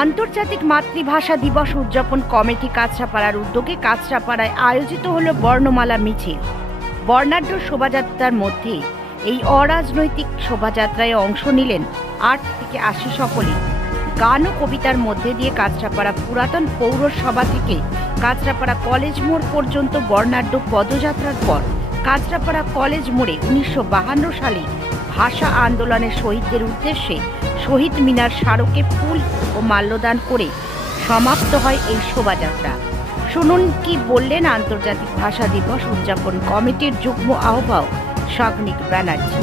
আন্তর্জাতিক মাতৃভাষা দিবস উদযাপন কমিটি কাঁচরাপাড়ার উদ্যোগে কাঁচরাপাড়ায় আয়োজিত হল বর্ণমালা মিছিল। বর্ণাঢ্য শোভাযাত্রার মধ্যে এই অরাজনৈতিক শোভাযাত্রায় অংশ নিলেন ৮ থেকে ৮০ সকলে। গান ও কবিতার মধ্যে দিয়ে কাঁচরাপাড়া পুরাতন পৌরসভা থেকে কাঁচরাপাড়া কলেজ মোড় পর্যন্ত বর্ণাঢ্য পদযাত্রার পর কাঁচরাপাড়া কলেজ মোড়ে ১৯৫২ সালে ভাষা আন্দোলনের শহীদদের উদ্দেশ্যে শহীদ মিনার স্মারকে ফুল ও মাল্যদান করে সমাপ্ত হয় এই শোভাযাত্রা। শুনুন কি বললেন আন্তর্জাতিক ভাষা দিবস উদযাপন কমিটির যুগ্ম আহ্বায়ক Sagnik Banerjee.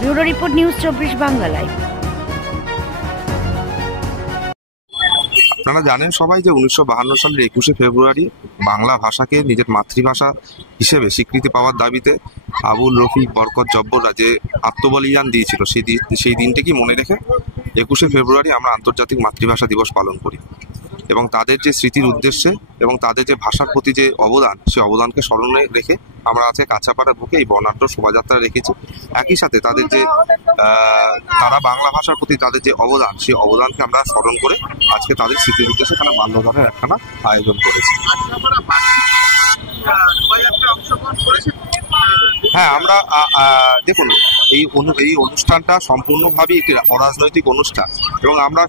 Bureau report, news ২৪ Bangla live. আপনারা জানেন সবাই যে ১৯৫২ সালের ২১শে ফেব্রুয়ারি বাংলা ভাষাকে নিজের মাতৃভাষা হিসেবে স্বীকৃতি পাওয়ার দাবিতে আবুল, রফিক, বরকত, জব্বররা যে আত্মবলিদান দিয়েছিল সেই দিনটিকে মনে রেখে ২১শে ফেব্রুয়ারি আমরা আন্তর্জাতিক মাতৃভাষা দিবস পালন করি এবং তাদের যে স্মৃতির উদ্দেশ্যে এবং তাদের যে ভাষার প্রতি যে অবদান, সেই অবদানকে স্মরণে রেখে আমরা আজকে কাঁচরাপাড়ার বুকে এই বর্ণাঢ্য শোভাযাত্রা রেখেছি। একই সাথে তাদের যে তারা বাংলা ভাষার প্রতি তাদের যে অবদান, সেই অবদানকে আমরা স্মরণ করে আজকে তাদের স্মৃতির উদ্দেশ্যে এখানে মাল্যদানের একখানা আয়োজন করেছি। হ্যাঁ, আমরা দেখুন এই অনুষ্ঠানটা সম্পূর্ণভাবে একটি অরাজনৈতিক অনুষ্ঠান এবং আমরা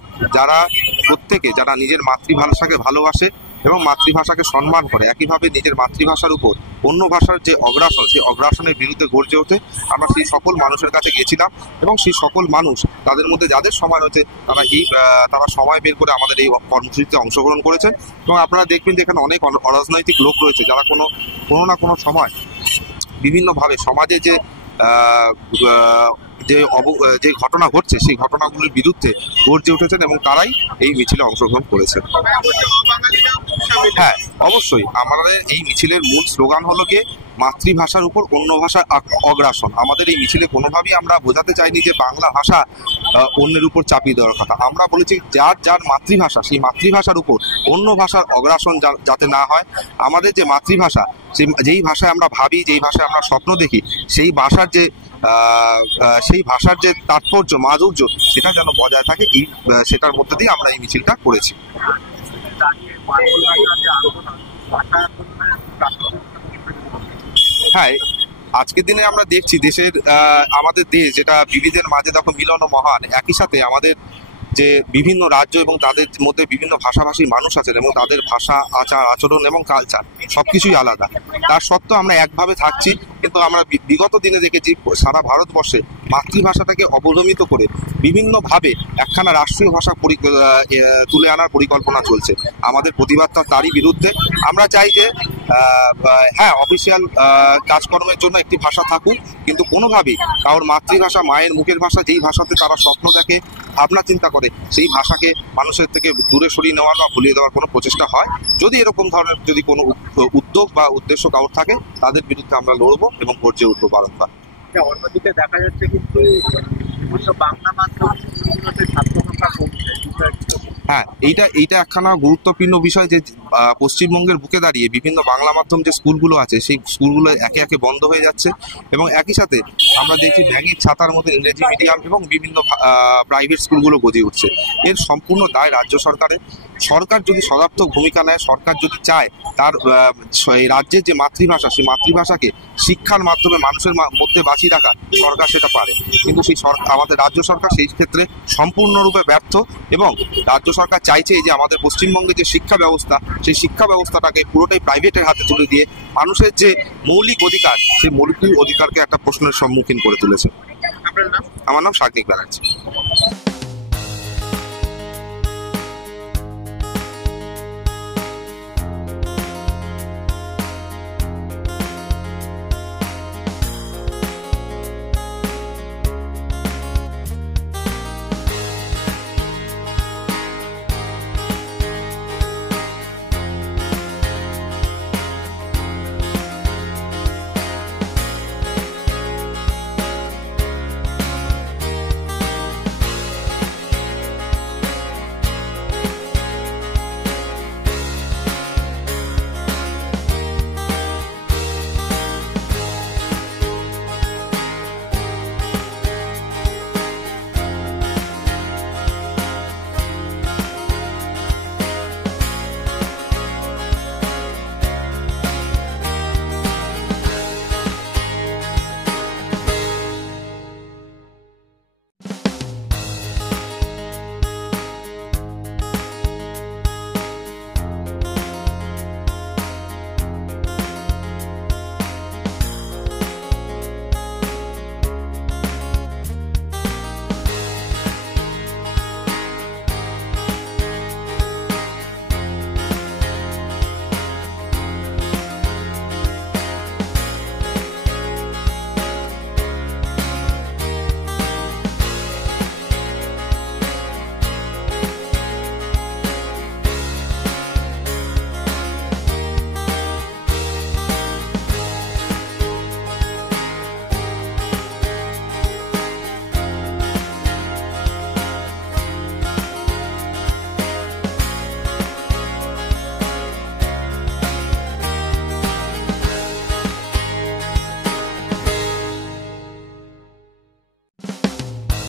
যারা নিজের মাতৃভাষাকে ভালোবাসে এবং মাতৃভাষাকে সম্মান করে, একইভাবে নিজের মাতৃভাষার উপর অন্য ভাষার যে অগ্রাসন, সেই অগ্রাসনের বিরুদ্ধে গর্জে ওঠে, আমরা সেই সকল মানুষের কাছে গেছিলাম এবং সেই সকল মানুষ তাদের মধ্যে যাদের সময় হয়েছে তারা সময় বের করে আমাদের এই কর্মসূচিতে অংশগ্রহণ করেছেন। এবং আপনারা দেখবেন যে এখানে অনেক অরাজনৈতিক লোক রয়েছে যারা কোনো না কোনো সময় বিভিন্নভাবে সমাজে যে ঘটনা ঘটছে সেই ঘটনাগুলির বিরুদ্ধে গর্জে উঠেছেন এবং তারাই এই মিছিলে অংশগ্রহণ করেছেন। হ্যাঁ, অবশ্যই আমাদের এই মিছিলের মূল স্লোগান হলো গিয়ে মাতৃভাষার উপর অন্য ভাষার অগ্রাসন। আমাদের এই মিছিলে কোনোভাবেই আমরা বোঝাতে চাইনি যে বাংলা ভাষা অন্যের উপর চাপিয়ে দেওয়ার কথা। আমরা বলেছি যার মাতৃভাষা, সেই মাতৃভাষার উপর অন্য ভাষার অগ্রাসন যাতে না হয়। আমাদের যে মাতৃভাষা, যেই ভাষায় আমরা ভাবি, যেই ভাষায় আমরা স্বপ্ন দেখি, সেই ভাষার যে তাৎপর্য, মাধুর্য, সেটা যেন বজায় থাকে, সেটার মধ্যে দিয়ে আমরা এই মিছিলটা করেছি। হ্যাঁ, আজকের দিনে আমরা দেখছি আমাদের দেশ যেটা বিবিধের মাঝে দেখো মিলন মহান, একই সাথে আমাদের যে বিভিন্ন রাজ্য এবং তাদের মধ্যে বিভিন্ন ভাষাভাষী মানুষ আছেন এবং তাদের ভাষা, আচার আচরণ এবং কালচার সবকিছুই আলাদা। তার সত্ত্বেও আমরা একভাবে থাকছি, কিন্তু আমরা বিগত দিনে দেখেছি সারা ভারতবর্ষে মাতৃভাষাটাকে অবদমিত করে বিভিন্নভাবে একখানা রাষ্ট্রীয় ভাষা তুলে আনার পরিকল্পনা চলছে। আমাদের প্রতিবাদটা তারই বিরুদ্ধে। আমরা চাই যে হ্যাঁ, অফিসিয়াল কাজকর্মের জন্য একটি ভাষা থাকুক, কিন্তু কোনোভাবেই কারোর মাতৃভাষা, মায়ের মুখের ভাষা, যেই ভাষাতে তারা স্বপ্ন দেখে, ভাবনা চিন্তা করে, সেই ভাষাকে মানুষের থেকে দূরে সরিয়ে নেওয়ার বা ভুলিয়ে দেওয়ার কোনো প্রচেষ্টা হয়, যদি এরকম ধরনের কোনো উদ্যোগ বা উদ্দেশ্য কারোর থাকে, তাদের বিরুদ্ধে আমরা লড়বো এবং গর্জে উঠবো বারংবার। অন্যদিকে দেখা যাচ্ছে কিন্তু বাংলা মাধ্যমে ছাত্র সংখ্যা কমছে। হ্যাঁ, এইটা একখানা গুরুত্বপূর্ণ বিষয় যে পশ্চিমবঙ্গের বুকে দাঁড়িয়ে বিভিন্ন বাংলা মাধ্যম যে স্কুলগুলো আছে, সেই স্কুলগুলো একে একে বন্ধ হয়ে যাচ্ছে এবং একই সাথে আমরা দেখছি ব্যাগের ছাতার মধ্যে ইংরেজি মিডিয়াম এবং বিভিন্ন প্রাইভেট স্কুলগুলো গজে উঠছে। এর সম্পূর্ণ দায় রাজ্য সরকারের। সরকার যদি সদার্থক ভূমিকা নেয়, সরকার যদি চায় তার এই রাজ্যের যে মাতৃভাষা, সেই মাতৃভাষাকে শিক্ষার মাধ্যমে মানুষের মধ্যে বাঁচিয়ে রাখা, সরকার সেটা পারে। কিন্তু আমাদের রাজ্য সরকার সেই ক্ষেত্রে সম্পূর্ণরূপে ব্যর্থ এবং রাজ্য সরকার চাইছে যে আমাদের পশ্চিমবঙ্গের যে শিক্ষা ব্যবস্থা, সেই শিক্ষা ব্যবস্থাটাকে পুরোটাই প্রাইভেটের হাতে তুলে দিয়ে মানুষের যে মৌলিক অধিকার, সেই মৌলিক অধিকারকে একটা প্রশ্নের সম্মুখীন করে তুলেছে। আপনার নাম? আমার নাম সাগনিক ব্যানার্জি।